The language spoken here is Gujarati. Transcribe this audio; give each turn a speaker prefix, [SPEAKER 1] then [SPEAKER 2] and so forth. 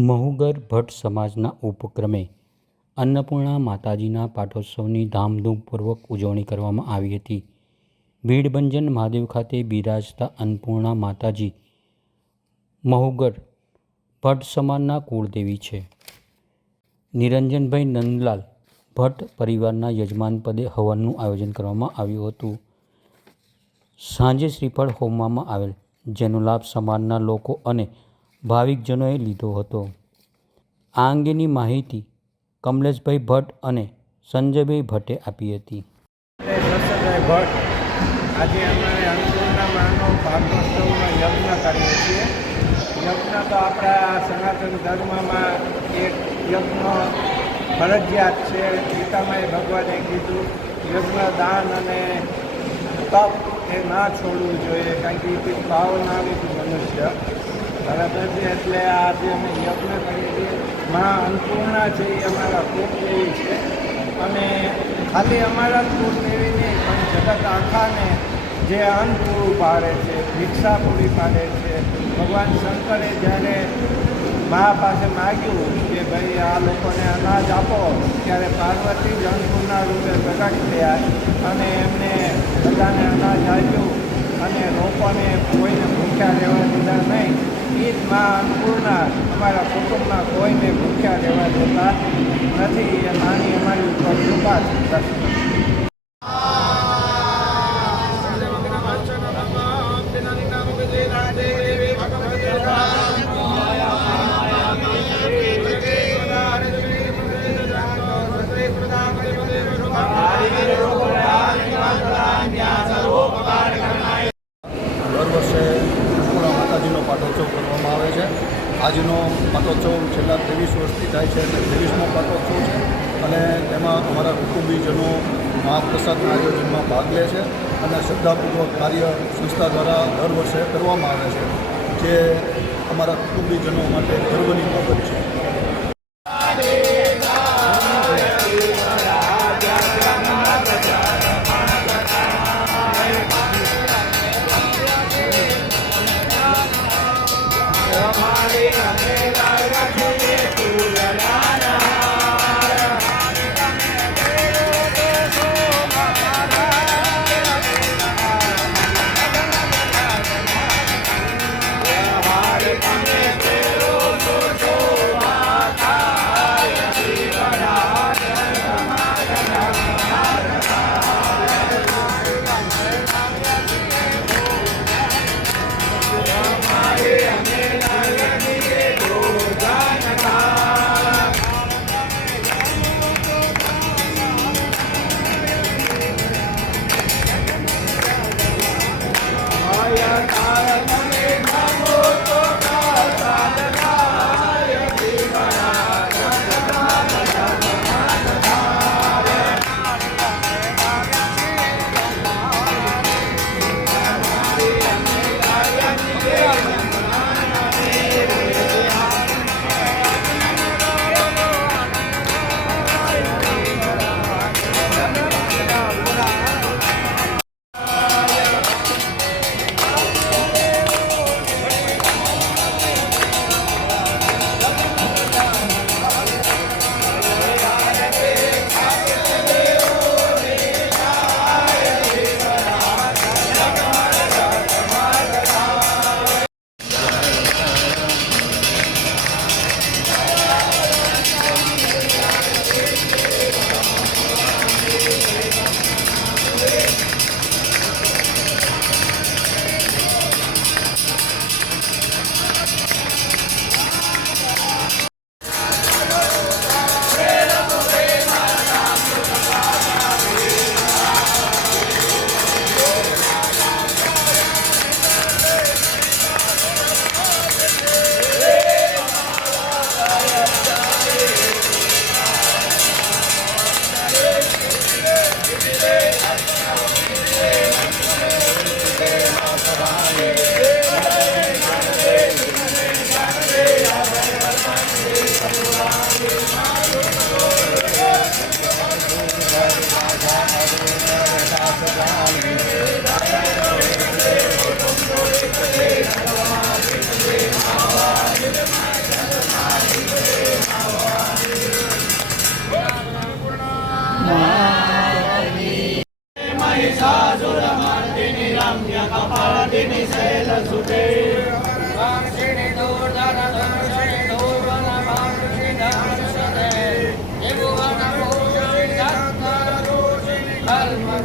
[SPEAKER 1] મહુગર ભટ્ટ સમાજના ઉપક્રમે અન્નપૂર્ણા માતાજીના પાટોત્સવની ધામધૂમપૂર્વક ઉજવણી કરવામાં આવી હતી. ભીડભંજન મહાદેવ ખાતે બિરાજતા અન્નપૂર્ણા માતાજી મહુગર ભટ્ટ સમાજના કુળદેવી છે. નિરંજનભાઈ નંદલાલ ભટ્ટ પરિવારના યજમાન પદે હવનનું આયોજન કરવામાં આવ્યું હતું. સાંજે શ્રીફળ હોમવામાં આવેલ જેનો લાભ સમાજના લોકો અને ભાવિકજનોએ લીધો હતો. આ અંગેની માહિતી કમલેશભાઈ ભટ્ટ અને સંજયભાઈ ભટ્ટે આપી હતી.
[SPEAKER 2] ફરજિયાત છે. ગીતામાં ભગવાને કીધું, યજ્ઞ દાન અને તપ એ ના છોડવું જોઈએ, કારણ કે એ ભાવનાવિક મનુષ્ય. બરાબર છે એટલે આજે અમે યજ્ઞ કરીએ છીએ મા અન્નપૂર્ણા છે અમારા કુળદેવી છે. અને ખાલી અમારા જ કુળદેવી નહીં, પણ જગત આખાને જે અન્ન પૂરું પાડે છે, ભિક્ષા પૂરી પાડે છે, ભગવાન શંકરે જ્યારે મા પાસે માગ્યું કે ભાઈ આ લોકોને અનાજ આપો, ત્યારે પાર્વતી જ અન્નપૂર્ણા રૂપે પ્રગટ થયા અને એમને બધાને અનાજ આપ્યું. અને લોકોને કોઈને ભૂખ્યા રહેવા દીધા નહીં. એ જ અમારા કુટુંબમાં કોઈને ભૂખ્યા રહેવા દેતા નથી. એ નાની અમારી ઉપર કૃપા છે
[SPEAKER 3] દર વર્ષે અન્નપૂર્ણા માતાજીનો પાટોત્સવ કરવામાં આવે છે આજનો પાટોત્સવ છેલ્લા ત્રેવીસ વર્ષથી થાય છે એટલે ત્રેવીસમો પાટોત્સવ છે. અને તેમાં અમારા કુટુંબીજનો મહાપ્રસાદના આયોજનમાં ભાગ લે છે અને શ્રદ્ધાપૂર્વક કાર્ય સંસ્થા દ્વારા દર વર્ષે કરવામાં આવે છે, જે અમારા કુટુંબીજનો માટે ગર્વની બાબત છે.